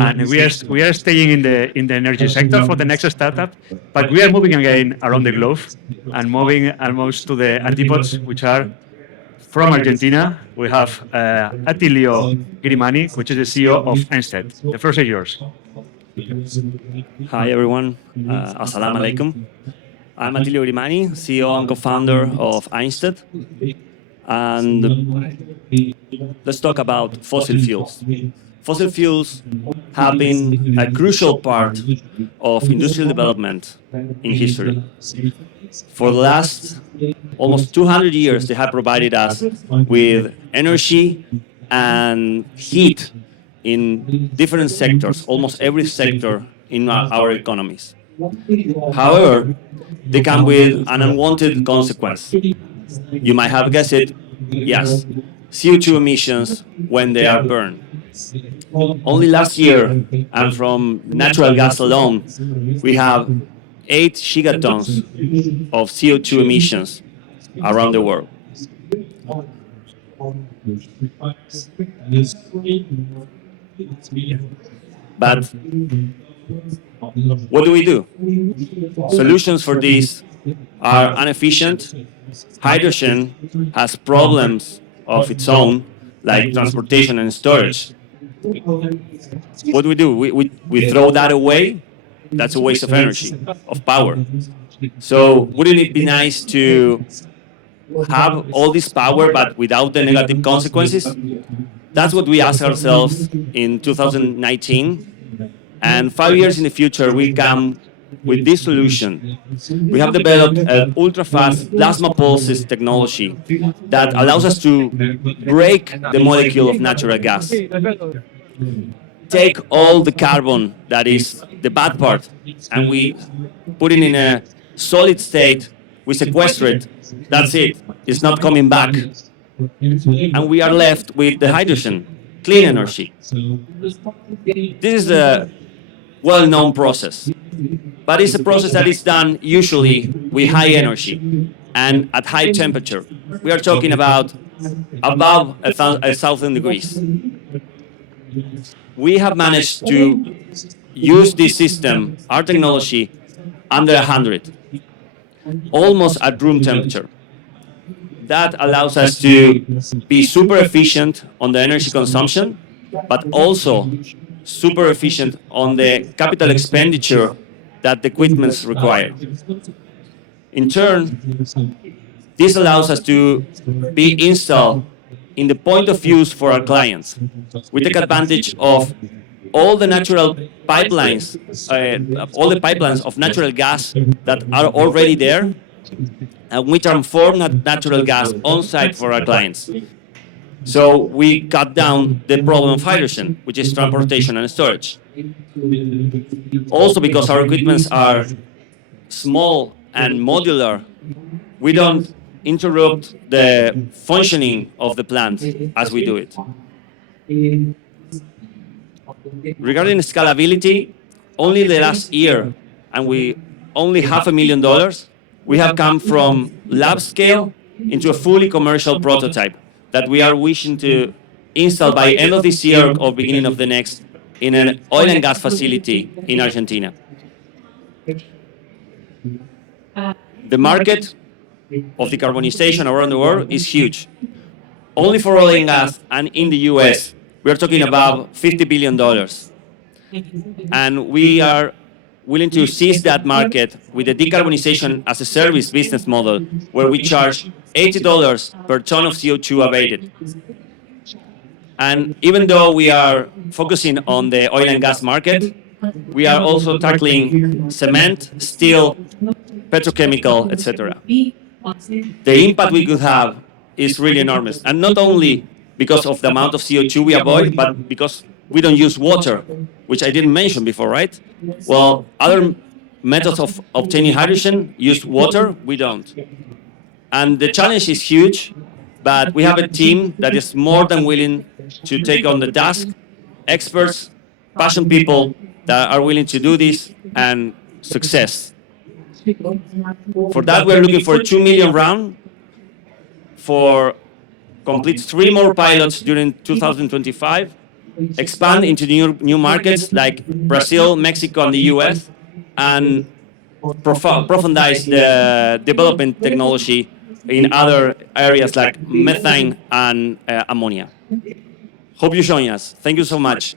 and we are staying in the energy sector for the next startup, but we are moving again around the globe and moving almost to the antipodes, which are from Argentina. We have Atilio Grimani, which is the CEO of Einstein. The floor is yours. Hi everyone, assalamu alaikum. I'm Atilio Grimani, CEO and co-founder of Einstein. And let's talk about fossil fuels. Fossil fuels have been a crucial part of industrial development in history. For the last almost 200 years, they have provided us with energy and heat in different sectors, almost every sector in our economies. However, they come with an unwanted consequence. You might have guessed it, yes, CO2 emissions when they are burned. Only last year, and from natural gas alone, we have 8 gigatons of CO2 emissions around the world. But what do we do? Solutions for this are inefficient. Hydrogen has problems of its own, like transportation and storage. What do? We throw that away. That's a waste of energy, of power. So wouldn't it be nice to have all this power but without the negative consequences? That's what we asked ourselves in 2019. And 5 years in the future, we come with this solution. We have developed an ultra-fast plasma pulses technology that allows us to break the molecule of natural gas. Take all the carbon that is the bad part, and we put it in a solid state. We sequester it. That's it. It's not coming back. And we are left with the hydrogen, clean energy. This is a well-known process, but it's a process that is done usually with high energy and at high temperature. We are talking about above 1,000 degrees. We have managed to use this system, our technology, under 100, almost at room temperature. That allows us to be super efficient on the energy consumption, but also super efficient on the capital expenditure that the equipment require. In turn, this allows us to be installed in the point of use for our clients. We take advantage of all the natural pipelines, all the pipelines of natural gas that are already there, and we transform that natural gas on-site for our clients. So we cut down the problem of hydrogen, which is transportation and storage. Also, because our equipments are small and modular, we don't interrupt the functioning of the plant as we do it. Regarding scalability, only the last year, and we only $500,000, we have come from lab scale into a fully commercial prototype that we are wishing to install by end of this year or beginning of the next in an oil and gas facility in Argentina. The market of decarbonization around the world is huge. Only for oil and gas and in the US, we are talking about $50 billion. And we are willing to seize that market with a decarbonization as a service business model where we charge $80 per ton of CO2 abated. And even though we are focusing on the oil and gas market, we are also tackling cement, steel, petrochemical, etc. The impact we could have is really enormous. And not only because of the amount of CO2 we avoid, but because we don't use water, which I didn't mention before, right? Well, other methods of obtaining hydrogen use water, we don't. And the challenge is huge, but we have a team that is more than willing to take on the task, experts, passionate people that are willing to do this, and success. For that, we're looking for a $2 million round for complete 3 more pilots during 2025 expand into new markets like Brazil, Mexico, and the US, and profundize the development technology in other areas like methane and ammonia. Hope you join us. Thank you so much.